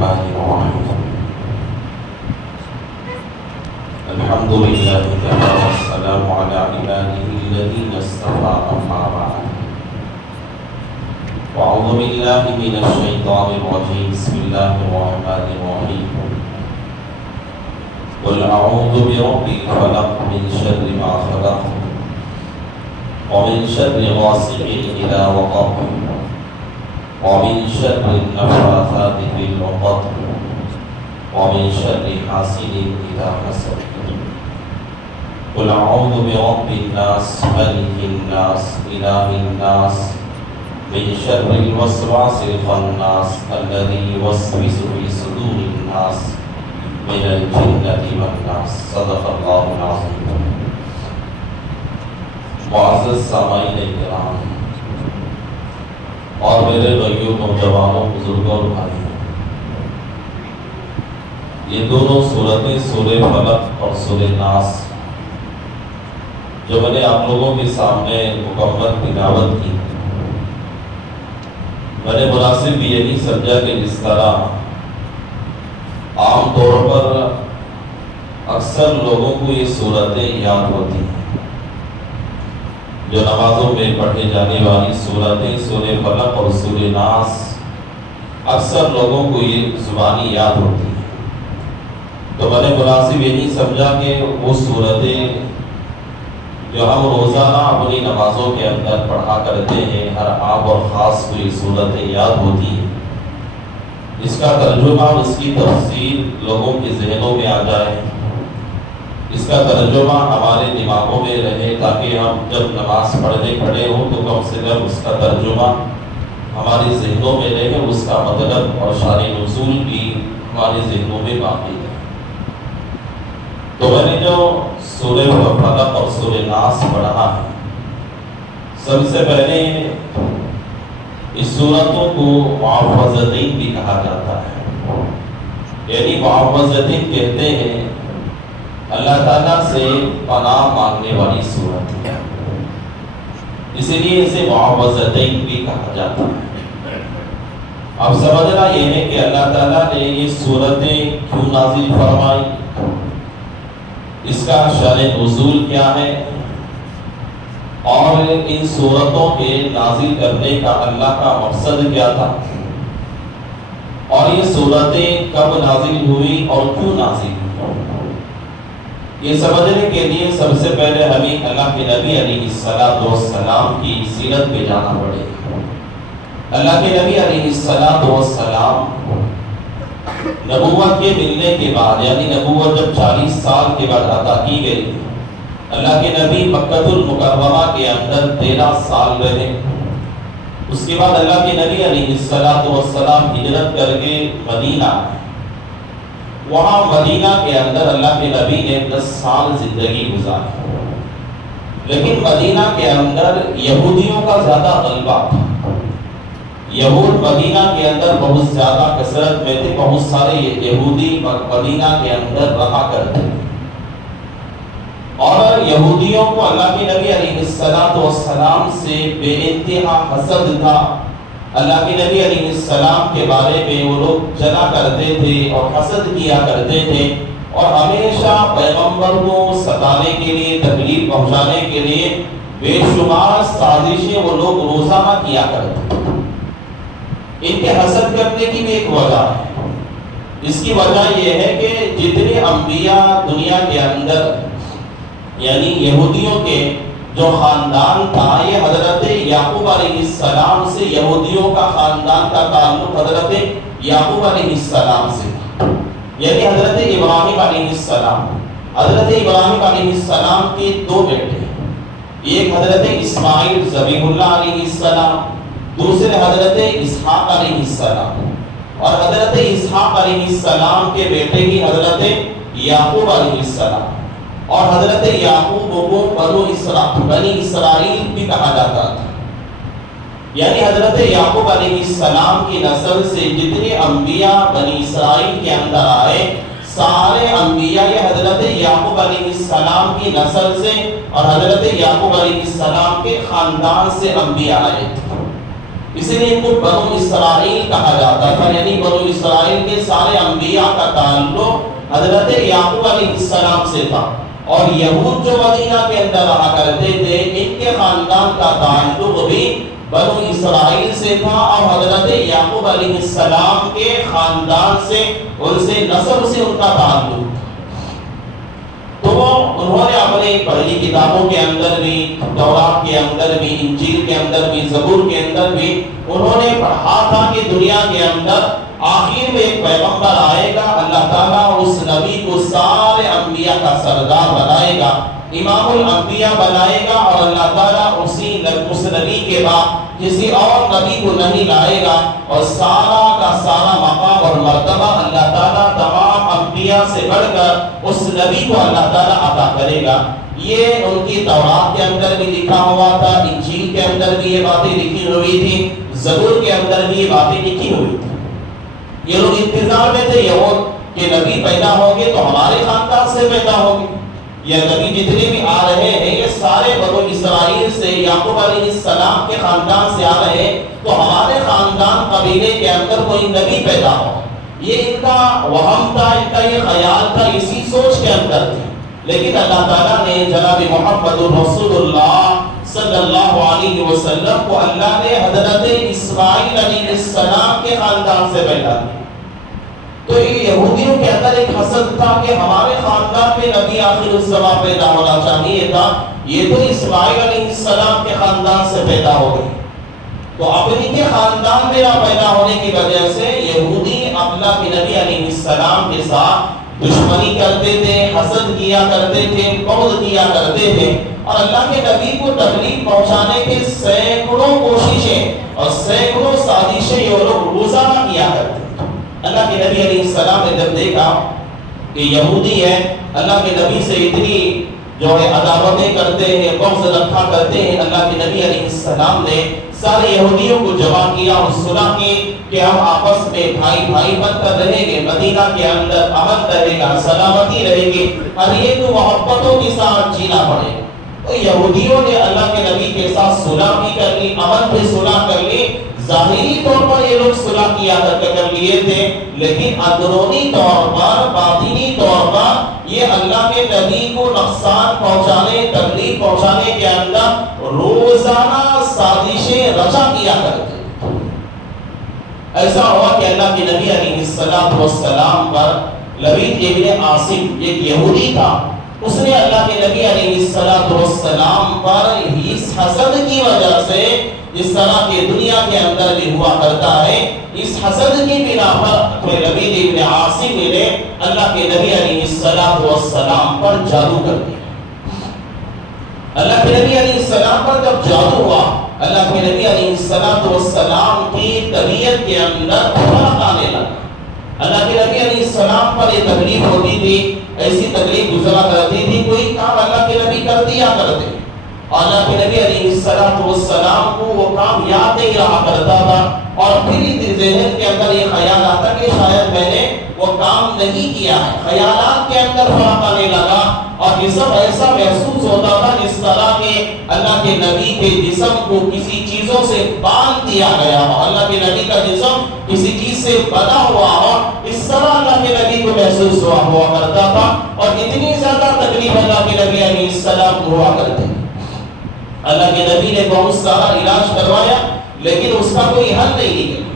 الرحمن الرحيم الحمد لله كما والسلام على عباده الذين اصطفى أما بعد وأعوذ بالله من الشيطان الرجيم بسم الله الرحمن الرحيم قل أعوذ برب الفلق من شر ما خلق ومن شر غاسق إذا وقب ومن شر النفاثات في العقد ومن شر حاسد إذا حسد قل أعوذ برب الناس ملك الناس إله الناس من شر الوسواس الخناس الذي يوسوس في صدور الناس من الجنة والناس صدق الله العظيم. معزز سامعین کرام اور میرے بھائیوں نوجوانوں بزرگوں اور بھائیوں، یہ دونوں سورتیں سورہ فلق اور سورہ ناس جو میں نے آپ لوگوں کے سامنے مکمل تلاوت کی، میں نے مناسب یہ نہیں سمجھا کہ جس طرح عام طور پر اکثر لوگوں کو یہ سورتیں یاد ہوتی ہیں، جو نمازوں میں پڑھے جانے والی سورتیں سورہ فلق اور سورہ ناس اکثر لوگوں کو یہ زبانی یاد ہوتی ہیں، تو میں نے مناسب یہ نہیں سمجھا کہ وہ سورتیں جو ہم روزانہ اپنی نمازوں کے اندر پڑھا کرتے ہیں، ہر عام اور خاص کو یہ سورتیں یاد ہوتی ہیں، اس کا ترجمہ اور اس کی تفسیر لوگوں کے ذہنوں میں آ جائے، اس کا ترجمہ ہمارے دماغوں میں رہے، تاکہ ہم جب نماز پڑھنے کھڑے ہوں تو کم سے کم اس کا ترجمہ ہمارے ذہنوں میں رہے، اس کا مطلب اور شان نزول بھی ہمارے ذہنوں میں باقی ہے۔ تو میں نے جو سورہ فلق اور سورہ ناس پڑھا ہے، سب سے پہلے اس سورتوں کو معوذتین بھی کہا جاتا ہے، یعنی معوذتین کہتے ہیں اللہ تعالیٰ سے پناہ مانگنے والی صورت ہے، اسی لیے اسے معوذتین بھی کہا جاتا ہے۔ اب سمجھنا یہ ہے کہ اللہ تعالیٰ نے یہ صورتیں کیوں نازل فرمائی، اس کا شان نزول کیا ہے، اور ان صورتوں کے نازل کرنے کا اللہ کا مقصد کیا تھا، اور یہ صورتیں کب نازل ہوئی اور کیوں نازل ہوئی، یہ سمجھنے کے لیے سب سے پہلے ہمیں اللہ کے نبی علیہ السلام کی سیرت پہ جانا پڑے گا۔ اللہ کے نبی علیہ السلام نبوت کے ملنے کے بعد، یعنی نبوت جب 40 سال کے بعد عطا کی گئی، اللہ کے نبی مکہ المکرمہ کے اندر 13 سال رہے، اس کے بعد اللہ کے نبی علیہ السلام ہجرت کر کے مدینہ، وہاں مدینہ کے اندر اللہ کے نبی نے 10 سال زندگی گزاری، لیکن مدینہ کے اندر یہودیوں کا زیادہ غلبہ تھا، یہود مدینہ کے اندر بہت زیادہ کثرت میں تھے، بہت سارے یہودی مدینہ کے اندر رہا کرتے تھے، اور یہودیوں کو اللہ کے نبی علیہ السلام سے بے انتہا حسد تھا، اللہ کے نبی علیہ السلام کے بارے میں وہ لوگ جلا کرتے تھے اور حسد کیا کرتے تھے، اور ہمیشہ پیغمبر کو ستانے کے لیے، تکلیف پہنچانے کے لیے بے شمار سازشیں وہ لوگ روزانہ کیا کرتے تھے۔ ان کے حسد کرنے کی بھی ایک وجہ ہے، اس کی وجہ یہ ہے کہ جتنے انبیاء دنیا کے اندر، یعنی یہودیوں کے جو خاندان تھا، یہ حضرت یعقوب علیہ السلام سے، یہودیوں کا خاندان کا تعلق حضرت یعقوب علیہ السلام سے تھا، یعنی حضرت ابراہیم علیہ السلام۔ حضرت ابراہیم علیہ السلام کے 2 بیٹے، ایک حضرت اسماعیل ذبیح اللہ علیہ السلام، دوسرے حضرت اسحاق علیہ السلام، اور حضرت اسحاق علیہ السلام کے بیٹے ہی حضرت یعقوب علیہ السلام، اور حضرت یعقوب کو بنی اسرائیل بھی کہا جاتا تھا، یعنی حضرت یعقوب علیہ السلام کی نسل سے جتنے انبیاء بنی اسرائیل کے اندر آئے، سارے انبیاء یہ حضرت یعقوب علیہ السلام کی نسل سے اور حضرت یعقوب علیہ السلام کے خاندان سے انبیاء آئے تھے، اسی لیے ان کو بنو اسرائیل کہا جاتا تھا، یعنی بنو اسرائیل کے انبیاء کا تعلق حضرت یعقوب علیہ السلام سے تھا، اور یہود جو مدینہ کے اندر رہا کرتے تھے ان کے خاندان کا تعلق بھی بنو اسرائیل سے تھا، اور حضرت یعقوب علیہ السلام کے خاندان سے، ان سے نسب سے ان کا تعلق تھا۔ تو انہوں نے اپنے پہلی کتابوں کے اندر بھی، تورات کے اندر بھی، انجیل کے اندر بھی، زبور کے اندر بھی انہوں نے پڑھا تھا کہ دنیا کے اندر آخر میں ایک پیغمبر آئے گا، اللہ تعالیٰ اس نبی کو سارے انبیاء کا سردار بنائے گا، امام الانبیاء بنائے گا، اور اللہ تعالیٰ اس نبی کے بعد کسی اور نبی کو نہیں لائے گا، اور سارا کا سارا مقام اور مرتبہ اللہ تعالیٰ تمام انبیاء سے بڑھ کر اس نبی کو اللہ تعالیٰ عطا کرے گا۔ یہ ان کی تورات کے اندر بھی لکھا ہوا تھا، انجیل کے اندر بھی یہ باتیں لکھی ہوئی تھی، زبور کے اندر بھی یہ باتیں لکھی ہوئی تھی۔ یہ لوگ انتظار میں تھے یہود کہ نبی پیدا ہوں گے تو ہمارے خاندان سے پیدا ہوں گے، یہ نبی جتنے بھی آ رہے ہیں یہ سارے بنو اسرائیل سے، یعقوب علیہ السلام کے خاندان سے آ رہے ہیں، تو ہمارے خاندان قبیلے کے اندر کوئی نبی پیدا ہو۔ یہ ان کا وہم تھا، ان کا یہ خیال تھا، اسی سوچ کے اندر تھے۔ لیکن اللہ تعالیٰ نے جناب محمد رسول اللہ صلی اللہ علیہ وسلم کو اللہ نے حضرت اسماعیل علیہ السلام کے خاندان سے پیدا کیا۔ تو یہ یہودیوں کے اندر ایک حسد تھا کہ ہمارے خاندان میں نبی آخر الزمان پیدا ہونا چاہیے تھا، یہ تو اسماعیل علیہ السلام کے خاندان سے پیدا ہو گئے۔ تو اپنی کے خاندان میں نہ پیدا ہونے کی وجہ سے یہودی اللہ کے نبی علیہ السلام کے ساتھ دشمنی کرتے تھے، حسد کیا کرتے تھے، بغض کیا کرتے تھے، اور اللہ کے نبی کو تکلیف پہنچانے کے سینکڑوں کوششیں اور سینکڑوں سازشیں یہ لوگ روزانہ کیا کرتے تھے۔ اللہ کے نبی علیہ السلام نے جب دیکھا کہ یہودی ہے، اللہ کے نبی سے اتنی جو ہے عداوتیں کرتے ہیں، بغض رکھا کرتے ہیں، اللہ کے نبی علیہ السلام نے سارے یہودیوں کو جمع کیا اور صلح کی کہ ہم آپس میں بھائی بھائی بن کر رہیں گے، مدینہ کے اندر امن رہے گا، سلامتی رہے گی، اور یہ تو محبتوں کے ساتھ جینا پڑے گا۔ تو یہودیوں نے اللہ کے نبی کے ساتھ صلح بھی کر لی، امن پہ صلح کر لی۔ ظاہری طور پر یہ لوگ صلح کیا کر لیے تھے، لیکن اندرونی طور پر، باطنی طور پر یہ اللہ کے نبی کو نقصان پہنچانے، تکلیف پہنچانے کے اندر روزانہ سازشیں رچا کیا کرتے۔ ایسا ہوا کہ اللہ کے نبی علیہ السلام پر لبید ابن عاصم ایک یہودی تھا، اس نے اللہ کے نبی علیہ السلام پر اس حسد کی وجہ سے، اس طرح کے دنیا کے اندر بھی ہوا کرتا ہے، اس حسد کی بنا پر لبید ابن عاصم نے اللہ کے نبی علیہ السلام پر جادو کر دیا۔ اللہ کے نبی علیہ السلام پر جب جادو ہوا، اللہ کے نبی علیہ السلام کی طبیعت کے اندر فرق آنے لگا۔ اللہ کے نبی علیہ السلام پر یہ تکلیف ہوتی تھی، ایسی تکلیف گزرا کرتی تھی، کوئی کام اللہ کے نبی کر دیا کرتے، اور اللہ کے نبی علیہ السلام کو وہ کام یاد نہیں رہا کرتا تھا، اور پھر ذہن کے اندر یہ خیال آتا کہ شاید میں نے وہ کام نہیں کیا ہے، خیالات کے اندر فرق آنے لگا، اور جسم ایسا محسوس ہوتا تھا جس طرح کے اللہ کے نبی کے جسم کو کسی چیزوں سے باندھ دیا گیا ہو، اللہ کے نبی کا جسم کسی چیز سے بنا ہوا ہو، اس طرح اللہ کے نبی کو محسوس ہوا کرتا تھا، اور اتنی زیادہ تکلیف اللہ کے نبی علیہ السلام کو ہوا کرتے۔ اللہ کے نبی نے بہت سارا علاج کروایا، لیکن اس کا کوئی حل نہیں نکلا۔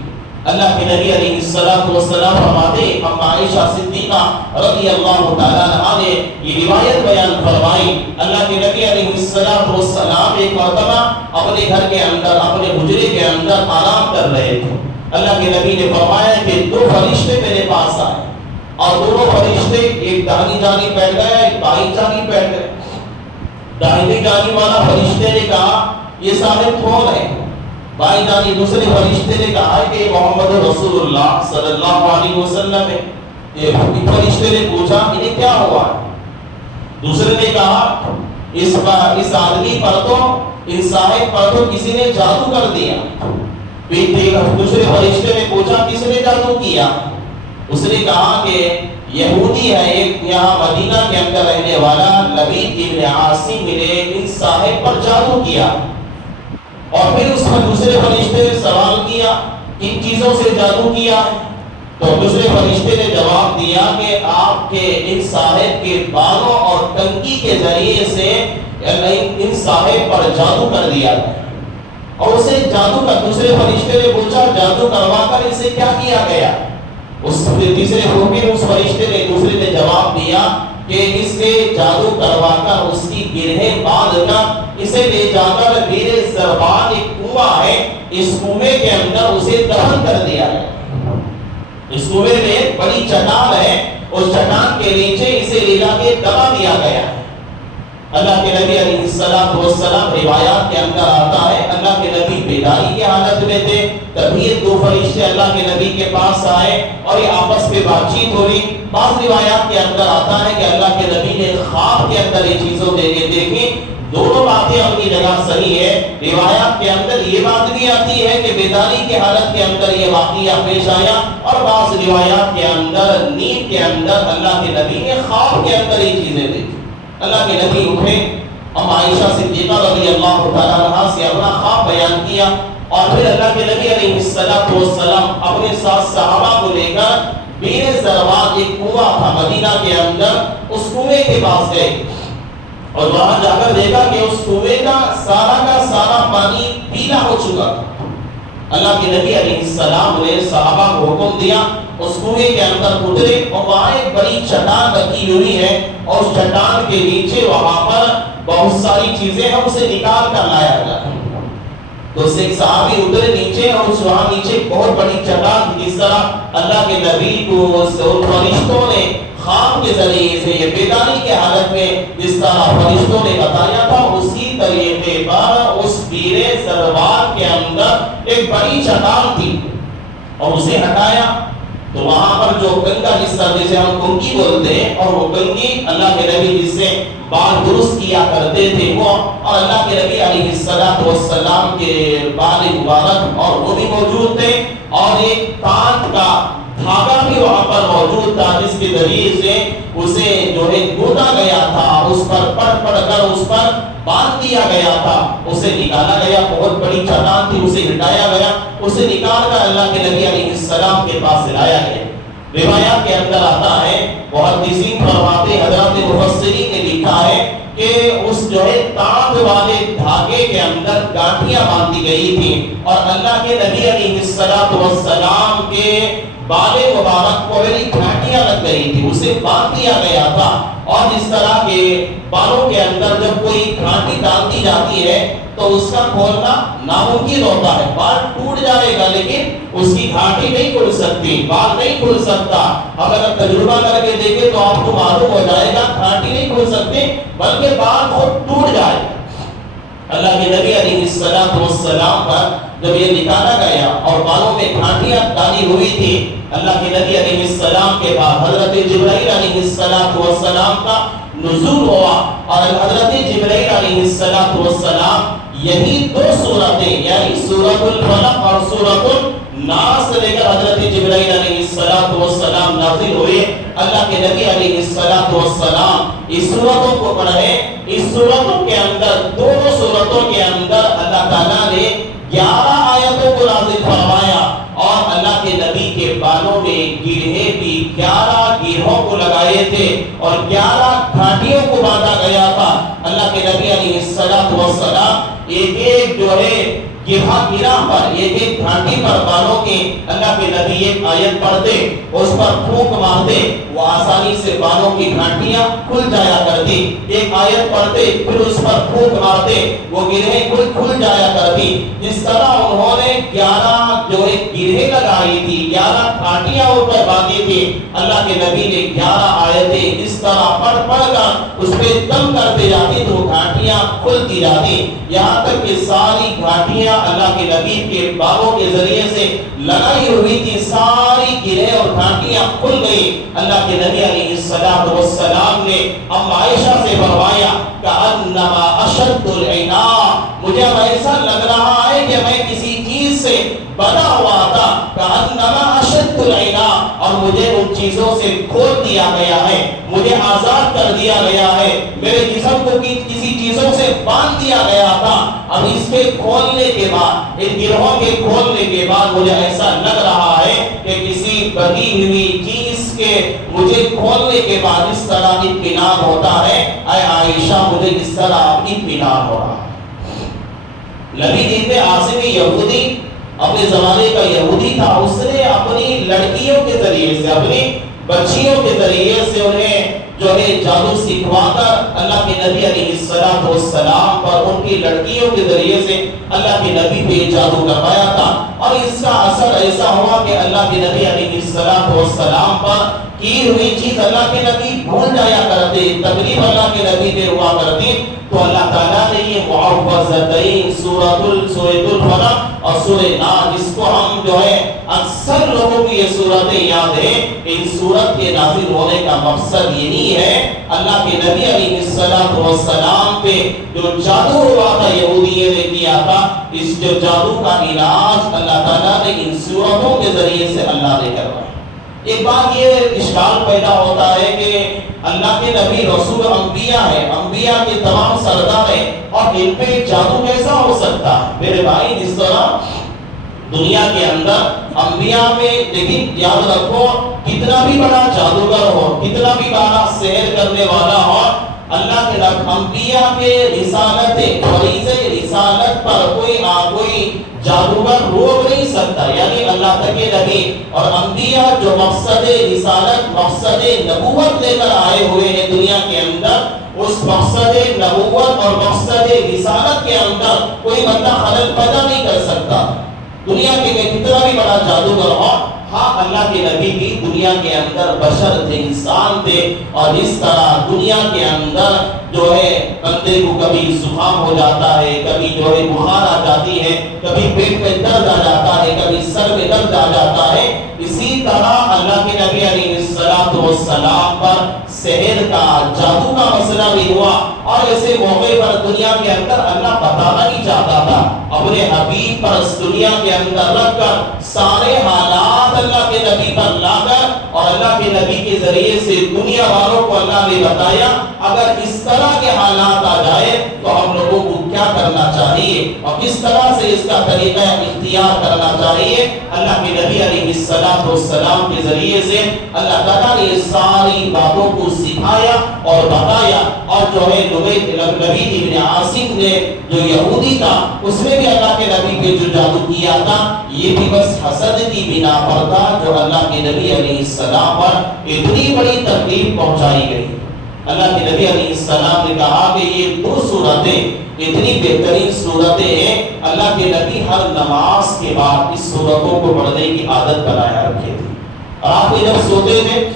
اللہ کے نبی علیہ السلام فرماتے، ہم عائشہ صدیقہ رضی اللہ تعالیٰ عنہا نے یہ روایت بیان فرمائی، اللہ کے نبی علیہ السلام ایک مرتبہ اپنے گھر کے اندر، اپنے حجرے کے اندر آرام کر رہے تھے۔ اللہ کے نبی نے فرمایا کہ دو فرشتے میرے پاس آئے، اور دونوں فرشتے ایک داہنی جانب بیٹھ گئے، ایک بائیں جانب بیٹھ گئے۔ داہنی جانب والا فرشتے نے کہا یہ صاحب کون ہے؟ بائیں جانب دوسرے فرشتے نے کہا کہ محمد رسول اللہ صلی اللہ علیہ وسلم ہے۔ ایک فرشتے نے پوچھا انہیں کیا ہوا؟ دوسرے نے کہا اس آدمی پر تو، اس صاحب پر تو کسی نے جادو کر دیا۔ دوسرے فرشتے نے پوچھا کس نے جادو کیا؟ اس نے کہا کہ یہودی ہے ایک یہاں مدینہ کے اندر رہنے والا لبید ابن عاصم نے ان صاحب پر جادو کیا۔ اور پھر اس میں دوسرے فرشتے نے سوال کیا کن چیزوں سے جادو کیا ہے؟ تو دوسرے فرشتے نے جواب دیا کہ آپ کے ان صاحب کے بالوں اور کنگھی کے ذریعے سے ان صاحب پر جادو کر دیا گیا. اور اسے جادو کا دوسرے فرشتے نے پوچھا جادو کروا کر اسے کیا کیا گیا؟ اس تیسرے فرشتے نے دوسرے نے جواب دیا کہ اس سے جادو کروا کر اس کی گرہیں باندھ کر اسے لے جا کر بیر زربان ایک کنواں ہے اس کنویں کے اندر اسے دفن کر دیا گیا. اس کنویں میں بڑی چٹان ہے اس چٹان کے نیچے اسے لے جا کے دبا دیا گیا. اللہ کے نبی علیہ السلام روایات کے اندر آتا ہے اللہ کے نبی بیداری کی حالت میں تھے تبھی یہ دو فرشتے اللہ کے نبی کے پاس آئے اور یہ آپس میں بات چیت ہو رہی. بعض روایات کے اندر آتا ہے کہ اللہ کے نبی نے خواب کے اندر یہ چیزوں دیکھی. دونوں باتیں اپنی جگہ صحیح ہے. روایات کے اندر یہ بات بھی آتی ہے کہ بیداری کی حالت کے اندر یہ واقعہ پیش آیا اور بعض روایات کے اندر نیند کے اندر اللہ کے نبی نے خواب کے اندر یہ چیزیں دیکھی. اللہ کے نبی اٹھے ام عائشہ صدیقہ رضی اللہ تعالیٰ عنہا سے اپنا خواب بیان کیا اور پھر اللہ کے نبی علیہ السلام اپنے ساتھ صحابہ کو لے کر بیر زروان ایک کنواں تھا مدینہ کے اندر اس کنویں کے پاس گئے اور وہاں جا کر دیکھا کہ اس کنویں کا سارا پانی پیلا ہو چکا تھا. اللہ کے نبی علیہ السلام نے صحابہ کو حکم دیا اس کنویں کے اندر اترے اور وہاں ایک بڑی چٹان رکھی ہوئی ہے اور اس چٹان کے نیچے وہاں پر بہت ساری چیزیں ہیں اسے نکال کر لایا جائے. تو اس ایک صحابی اترے نیچے اور اس وہاں نیچے بہت بڑی چٹان جس طرح اللہ کے نبی کو ان فرشتوں نے خواب کے ذریعے سے یہ بیداری کے حالت میں جس طرح فرشتوں نے بتایا تھا اسی طریقے پر اس بیر زروان کے اندر ایک بڑی چٹان تھی اور اسے ہٹایا تو وہاں پر جو گنگا جس طرح جسے ہم کنگھی بولتے ہیں اور وہ کنگھی اللہ کے نبی جس سے بال درست کیا کرتے تھے وہ اور اللہ کے نبی علیہ السلام کے بال مبارک اور وہ بھی موجود تھے اور ایک کانٹ کا دھاگا بھی وہاں پر موجود تھا جس کے ذریعے سے اسے جو ہے گودا گیا تھا اس پر پڑھ کر اس پر باندھ دیا گیا تھا. اسے نکالا گیا بہت بڑی چٹان تھی اسے ہٹایا گیا اسے نکال کر اللہ کے نبی علیہ السلام کے پاس لایا گیا. روایات کے اندر آتا ہے محدثین فرماتے حضرات مفسرین نے لکھا ہے کہ اس جو ہے تانب والے دھاگے کے اندر گانٹیاں باندھی گئی تھی اور اللہ کے نبی علیہ السلام کے بال مبارک کو میری گھاٹیاں لگ گئی تھی اسے باندھ دیا گیا تھا. اور جس طرح کے بالوں کے اندر جب کوئی گھاٹی ڈال دی جاتی ہے تو اس کا کھولنا ناممکن ہوتا ہے. بال ٹوٹ جائے گا لیکن اس کی گھاٹی نہیں کھل سکتی بال نہیں کھل سکتا. اب اگر تجربہ کر کے دیکھیں تو آپ کو معلوم ہو جائے گا گھاٹی نہیں کھل سکتے بلکہ بال خود ٹوٹ جائے. اللہ کے نبی علیہ السلام پر جب یہ نکالا گیا اور بالوں میں گھاٹیاں ڈالی ہوئی تھی اللہ کے نبی علیہ السلام کے بعد حضرت جبرائیل علیہ السلام کا نزول ہوا اور حضرت جبرائیل علیہ السلام یہی دو صورتیں یعنی سورۃ الفلق اور سورۃ الناس لے کر حضرت جبرائیل علیہ السلام نازل ہوئے. اللہ کے نبی علیہ السلام اس صورتوں کو پڑھے. اس صورتوں کے اندر دونوں صورتوں کے اندر اللہ تعالیٰ نے 11 آیتوں کو نازل فرمایا اور اللہ کے نبی کے بالوں میں گرہیں بھی 11 گرہوں کو لگائے تھے اور 11 گھاٹیوں کو باندھا گیا تھا. اللہ کے نبی علیہ السلام ایک جو ہے گرہ پر ایک گھاٹی پر بالوں کے اللہ کے نبی ایک آیت پڑھتے اس پر پھونک مارتے وہ آسانی سے بالوں کی گھاٹیاں کھل جایا کرتی. ایک آیت پڑھتے پھر اس پر پھونک مارتے وہ گرہیں کھل جایا کرتی. جس طرح انہوں نے 11 جو ایک گرہیں لگائی تھی 11 گھاٹیاں اوپر باندھی تھی اللہ کے نبی نے 11 آیتیں اس طرح پڑھ کر اس پہ دم کرتے جاتی تو گھاٹیاں کھلتی جاتی یہاں تک کہ ساری گھاٹیاں اللہ کے نبی کے بالوں کے ذریعے سے لگائی ہوئی تھی ساری گرہیں اور گھاٹیاں کھل گئی. اللہ کے نبی علیہ السلام نے ام عائشہ سے فرمایا کأنما اشد العناء مجھے ایسا لگ رہا ہے کہ میں کسی چیز سے بنا ہوا تھا کأنما اشد العناء اور مجھے ان چیزوں سے کھول دیا گیا ہے مجھے آزاد کر دیا گیا ہے میرے جسم کو کسی چیزوں سے باندھ دیا گیا تھا. اب اس کے کھولنے کے بعد ان گروہوں کے کھولنے کے بعد مجھے ایسا لگ رہا ہے کہ کسی بڑھی ہوئی چیز کے مجھے کھولنے کے بعد اس طرح اطمینان ہوتا ہے، اے عائشہ مجھے اس طرح اطمینان ہو رہا ہے۔ نبی جیتے عاصمی یہودی، اپنے زمانے کا یہودی تھا، اس نے اپنی لڑکیوں کے ذریعے سے، اپنی بچیوں کے ذریعے سے انہیں جو ہے جادو سکھوا کر اللہ کے نبی علیہ السلام پر، ان کی لڑکیوں کے ذریعے سے اللہ کے نبی پہ جادو کروایا تھا، اور اس کا اثر ایسا ہوا کہ اللہ کے نبی علیہ السلام پر کی ہوئی چیز اللہ کے نبی بھول جایا کرتے، تکلیف اللہ کے نبی پہ ہوا کرتی، تو اللہ تعالیٰ نے یہ معوذتین سورۃ الفلق اور سورہ ناس، جس کو ہم جو ہے اکثر لوگوں کی یہ صورتیں یاد ہیں، ان صورت کے نازل ہونے کا مقصد یہی ہے اللہ کے نبی علیہ السلام پہ جو جادو ہوا تھا یہودیوں نے کیا تھا، اس جو جادو کا علاج اللہ تعالیٰ نے ان صورتوں کے ذریعے سے اللہ نے کروایا۔ ایک بات یہ اشکال پیدا ہوتا ہے کہ اللہ کے نبی رسول انبیاء ہیں، انبیاء کے تمام سردار ہیں، اور ان پہ جادو کیسا ہو سکتا ہے؟ میرے بھائی، جس طرح دنیا کے اندر انبیاء میں، لیکن یاد رکھو کتنا بھی بڑا جادوگر ہو، کتنا بھی بڑا سحر کرنے والا ہو، اللہ کے انبیاء کے رسالت، فریضہ رسالت پر کوئی جادوگر روک نہیں سکتا۔ یعنی اللہ تک کے نبی اور انبیاء جو مقصد رسالت، مقصد نبوت لے کر آئے ہوئے ہیں دنیا کے اندر، اس مقصد نبوت اور مقصد رسالت کے اندر کوئی بندہ خلل پیدا نہیں کر سکتا۔ دنیا کے کتنا بھی بڑا جادوگر ہو، ہاں اللہ کے نبی بھی دنیا کے اندر بشر تھے، انسان تھے، اور اس طرح دنیا کے اندر جو ہے بندے کو کبھی زکام ہو جاتا ہے، کبھی جو ہے بخار آ جاتی ہے، کبھی پیٹ میں درد آ جاتا ہے، کبھی سر میں درد آ جاتا ہے، اسی طرح اللہ کے نبی علیہ السلام پر سحر کا، جادو کا مسئلہ بھی ہوا، اور ایسے موقع پر دنیا کے اندر اللہ بتانا نہیں چاہتا تھا، اپنے حبیب پر اس دنیا کے اندر رکھ کر سارے حالات اللہ کے نبی پر لا کر، اور اللہ کے نبی کے ذریعے سے دنیا والوں کو اللہ نے بتایا اگر اس طرح کے حالات آ جائے تو ہم لوگوں کو کیا کرنا چاہیے اور کس طرح سے اس کا طریقہ اختیار کرنا چاہیے۔ اللہ کے نبی علیہ السلام کے ذریعے سے اللہ تعالیٰ نے ساری باتوں کو سکھایا اور بتایا، اور جو ہے نبی ابن عاصم نے جو یہودی تھا، اس میں بھی اللہ کے نبی پہ جو جادو کیا تھا، یہ بھی بس حسد کی بنا پر تھا، جو اللہ کے نبی علیہ السلام پر اتنی بڑی تکلیف پہنچائی گئی۔ اللہ کے نبی علیہ السلام نے کہا کہ یہ دو صورتیں اتنی بہترین صورتیں ہیں، اللہ کے نبی ہر نماز کے بعد اس صورتوں کو پڑھنے کی عادت بنایا رکھے تھے، اور آپ جب سوتے تھے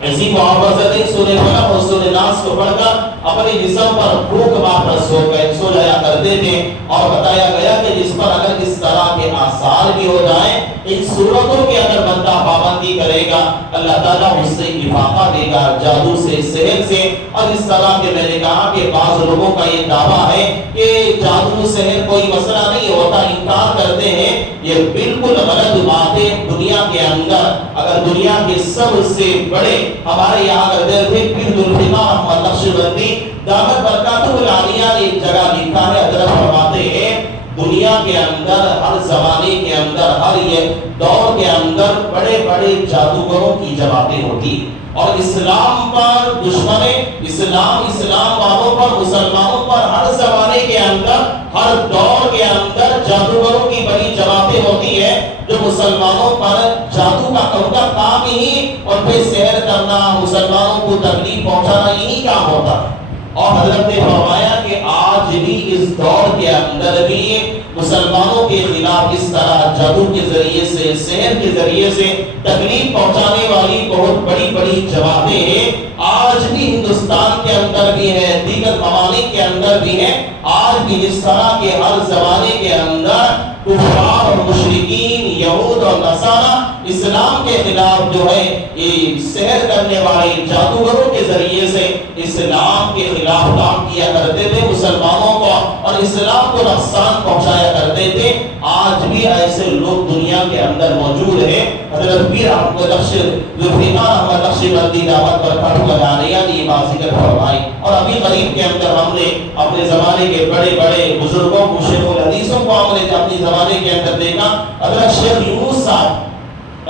ایسی معوذتیں سورہ فلق اور سورہ ناس کو پڑھ کر اپنے جسم پر پھونک مار کر سو جایا کرتے تھے، اور بتایا گیا کہ جس پر اگر اس طرح کے آثار بھی ہو جائیں، ان صورتوں کے اگر بندہ پابندی کرے گا، اللہ تعالیٰ اس سے افاقہ دے گا، جادو سے، سحر سے۔ اور اس طرح کے میں نے کہا کہ بعض لوگوں کا یہ دعویٰ ہے کہ جادو سحر کوئی مسئلہ نہیں ہوتا، انکار کرتے ہیں، یہ بالکل غلط بات ہے۔ دنیا کے اندر اگر دنیا کے سب سے بڑے ہمارے یہاں کرتے تھے پیر ذوالفقار احمد نقشبندی دامت برکاتہ العالیہ نے ایک جگہ لکھا ہے، حضرت فرماتے ہیں دنیا کے اندر ہر زمانے کے اندر ہر یہ دور کے اندر بڑے بڑے جادوگروں کی جماعتیں ہوتی، اور اسلام پر دشمن اسلام والوں پر، مسلمانوں پر ہر زمانے کے اندر، ہر دور کے اندر جادوگروں کی بڑی جماعتیں ہوتی ہے، جو مسلمانوں پر جادو کا کام ہی اور پھر سحر کرنا، مسلمانوں کو تکلیف پہنچانا، یہی کام ہوتا ہے۔ اور حضرت نے فرمایا کہ آج بھی اس دور کے اندر بھی مسلمانوں کے خلاف اس طرح جادو کے ذریعے سے، سحر کے ذریعے سے تکلیف پہنچانے والی بہت بڑی بڑی جماعتیں ہیں، آج بھی ہندوستان کے اندر بھی ہے، دیگر ممالک کے اندر بھی ہے۔ آج بھی جس طرح کے ہر زمانے کے اندر کفار اور مشرکین، یہود اور نصارہ اسلام کے خلاف جو ہے یہ سحر کرنے والے جادوگروں کے ذریعے سے اسلام کے خلاف کام کیا کرتے تھے، مسلمانوں کو اور اسلام کو نقصان پہنچایا کرتے تھے، آج بھی ایسے لوگ دنیا کے اندر موجود ہیں۔ حضرت پیر ذوالفقار احمد نقشبندی دعوت برکاتہ العالیہ نے یہ بات ذکر فرمائی، اور ابھی قریب کے اندر ہم نے اپنے زمانے کے بڑے بڑے بزرگوں کو، شیخ الحدیثوں کو ہم نے اپنی زمانے کے اندر دیکھا۔ حضرت شیخ یونس صاحب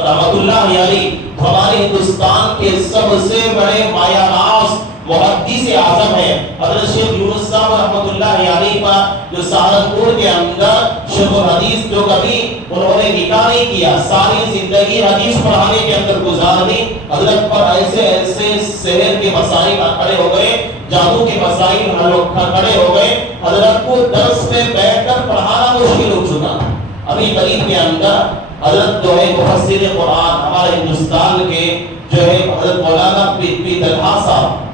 رحمت اللہ علیہ ہمارے ہندوستان کے سب سے بڑے مایہ ناز محدث اعظم ہے حضرت شیخ یونس صاحب رحمت اللہ علیہ پر جو سہارنپور کے اندر شیخ الحدیث جو کبھی انہوں نے نکاح نہیں کیا، ساری زندگی حدیث پڑھانے کے اندر گزار دی، حضرت پر ایسے ایسے سحر کے مسائل کھڑے ہو گئے، جادو کے مسائل کھڑے ہو گئے، حضرت کو درس پہ بیٹھ کر پڑھانا مشکل ہو چکا۔ ابھی قریب کے اندر حضرت جو ہے مفسر قرآن ہمارے ہندوستان کے جو ہے حضرت مولانا پی طلحہ صاحب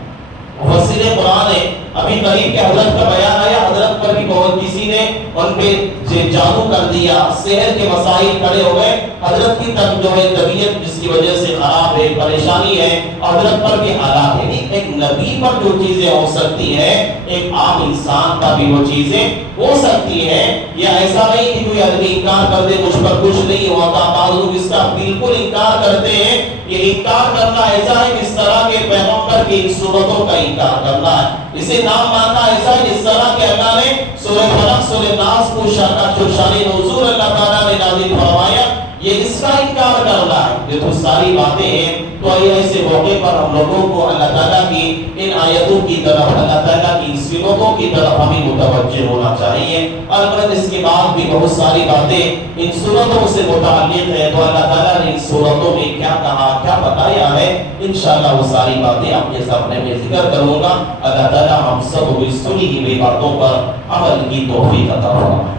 مفسر قرآن ہے، ابھی قریب کے حضرت کا بیان آیا، حضرت پر بھی بہت کسی نے ان پہ جادو کر دیا، سحر کے مسائل کھڑے ہو گئے، حضرت کی تک جو ہے طبیعت جس کی وجہ سے خراب ہے، پریشانی ہے، حضرت پر بھی حالات ہے۔ ایک نبی پر جو چیزیں ہو سکتی ہیں ایک عام انسان پر بھی وہ چیزیں ہو سکتی ہیں۔ یہ ایسا نہیں کہ کوئی آدمی انکار کر دے مجھ پر کچھ نہیں ہوتا، بعض لوگ اس کا بالکل انکار کرتے ہیں۔ یہ انکار کرنا ایسا ہے جس طرح کے پیغمبر کی ان صورتوں کا انکار کرنا ہے، اسے نام ماننا ایسا ہے جس طرح کہ اللہ نے سورہ فلق سورہ ناس کو شان نزول اللہ تعالیٰ نے نازل فرمایا، یہ اس کا انکار کرنا ہے۔ یہ تو ساری باتیں ہیں، تو ایسے موقع پر ہم لوگوں کو اللہ تعالیٰ کی ان آیتوں کی طرف، اللہ تعالیٰ کی ان صفتوں کی طرف ہمیں متوجہ ہونا چاہیے۔ البتہ اس کے بعد بھی بہت ساری باتیں ان صورتوں سے متعلق ہے، تو اللہ تعالیٰ نے ان صورتوں میں کیا کہا، کیا بتایا ہے، انشاءاللہ وہ ساری باتیں آپ کے سامنے میں ذکر کروں گا۔ اللہ تعالیٰ ہم سب کو اس سنی ہوئی باتوں پر عمل کی توفیق عطا فرمائے۔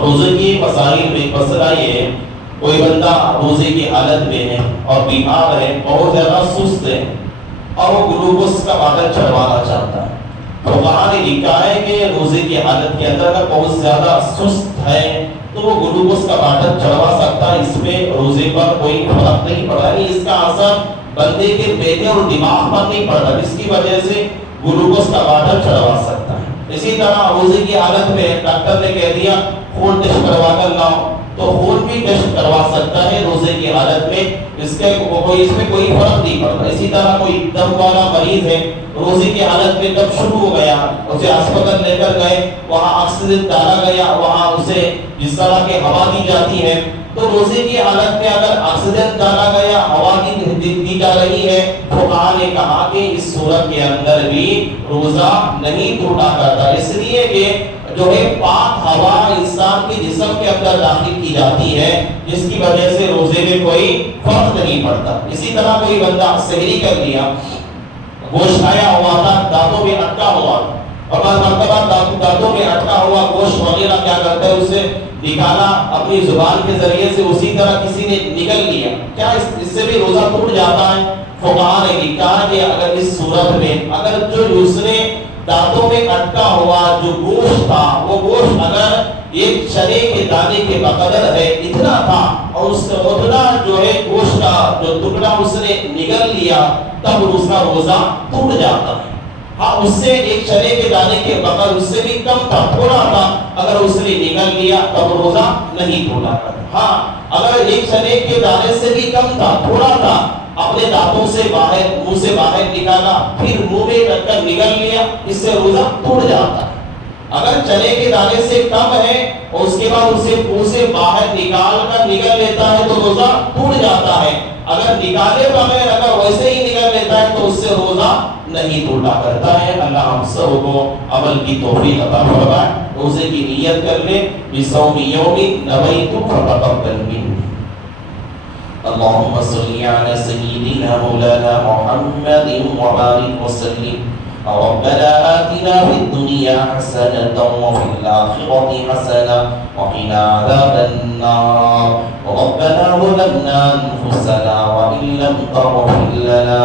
روزے کی مسائل میں مسئلہ یہ ہے، کوئی بندہ روزے کی حالت میں ہے اور بیمار ہے، بہت زیادہ سست ہے اور وہ گلوکوز کا باٹل چڑھوانا چاہتا ہے، تو وہاں نے لکھا ہے کہ روزے کی حالت کے اندر اگر بہت زیادہ سست ہے تو وہ گلوکوز کا باٹل چڑھوا سکتا ہے، اس میں روزے پر کوئی فرق نہیں پڑا ہے، اس کا اثر بندے کے پیٹ اور دماغ پر نہیں پڑتا، جس کی وجہ سے گلوکوز کا باٹل چڑھوا سکتا ہے۔ اسی طرح روزے کی حالت میں ڈاکٹر نے کہہ دیا خون ٹیسٹ کروا کر لاؤ، تو خون بھی ٹیسٹ کروا سکتا ہے روزے کی حالت میں، اس میں کوئی فرق نہیں پڑتا۔ اسی طرح کوئی دم والا مریض ہے، روزے کی حالت میں دم شروع ہو گیا، اسے ہسپتال لے کر گئے، وہاں آکسیجن ڈالا گیا، وہاں اسے جس طرح کی ہوا دی جاتی ہے، تو روزے کی حالت میں اگر آکسیجن ڈالا گیا، ہوا دی جا رہی ہے، فقہا نے کہا کہ اس صورت کے اندر بھی روزہ نہیں ٹوٹا کرتا، اس لیے کہ جو ہے پاک ہوا انسان کے جسم کے اندر داخل کی جاتی ہے، جس کی وجہ سے روزے میں کوئی فرق نہیں پڑتا۔ اسی طرح کوئی بندہ سحری کر لیا، گوشت آیا ہوا تھا، دانتوں میں اٹکا ہوا، اور بعض مرتبہ دانتوں میں اٹکا ہوا گوشت وغیرہ کیا کرتا ہے، اسے نکالا اپنی زبان کے ذریعے سے، اسی طرح کسی نے نکل لیا، کیا اس سے بھی روزہ ٹوٹ جاتا ہے؟ فقہا نے لکھا کہ اگر اس صورت میں اگر جو اس نے دانتوں میں اٹکا ہوا جو گوشت تھا، وہ گوشت اگر ایک چنے کے دانے کے بقدر ہے، اتنا تھا، اور اس کا اتنا جو ہے گوشت کا جو ٹکڑا اس نے نگل لیا، تب اس کا روزہ ٹوٹ جاتا ہے۔ ہاں، اس سے ایک چنے کے دانے کے بقدر اس سے بھی کم تھا، تھوڑا تھا، اگر اس نے نگل لیا تب روزہ نہیں ٹوٹا کرتا۔ ہاں، اگر ایک چنے کے دانے سے بھی کم تھا، تھوڑا تھا، اپنے دانتوں سے باہر، منہ سے باہر نکالا، پھر منہ میں رکھ کر نگل لیا، اس سے روزہ ٹوٹ جاتا ہے۔ اگر چنے کے دانے سے کم ہے اور اس کے بعد اسے منہ سے باہر نکال کر نگل لیتا ہے تو روزہ ٹوٹ جاتا ہے۔ اگر نکالے بغیر اگر ویسے ہی نگل لیتا ہے تو اس سے روزہ نہیں ٹوٹا کرتا ہے۔ اللہ ہم سب کو عمل کی توفیق عطا فرمائے۔ روزے کی نیت کر لے، بصوم یوم نویت فتقبل منی۔ اللهم صل على سيدنا مولانا محمد وبارك وسلم۔ ربنا آتنا في الدنيا حسنة وفي الآخرة حسنة وقنا عذاب النار۔ ربنا ظلمنا أنفسنا وإن لم تغفر لنا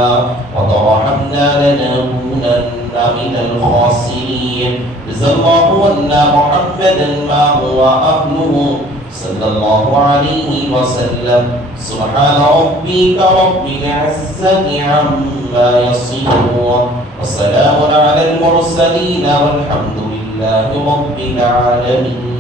وترحمنا لنكونن من الخاسرين۔ جزا الله عنا محمدا ما هو أهله صلى الله عليه وسلم۔ سبحان ربك رب العزة عما يصفون، وسلام على المرسلين والحمد لله رب العالمين۔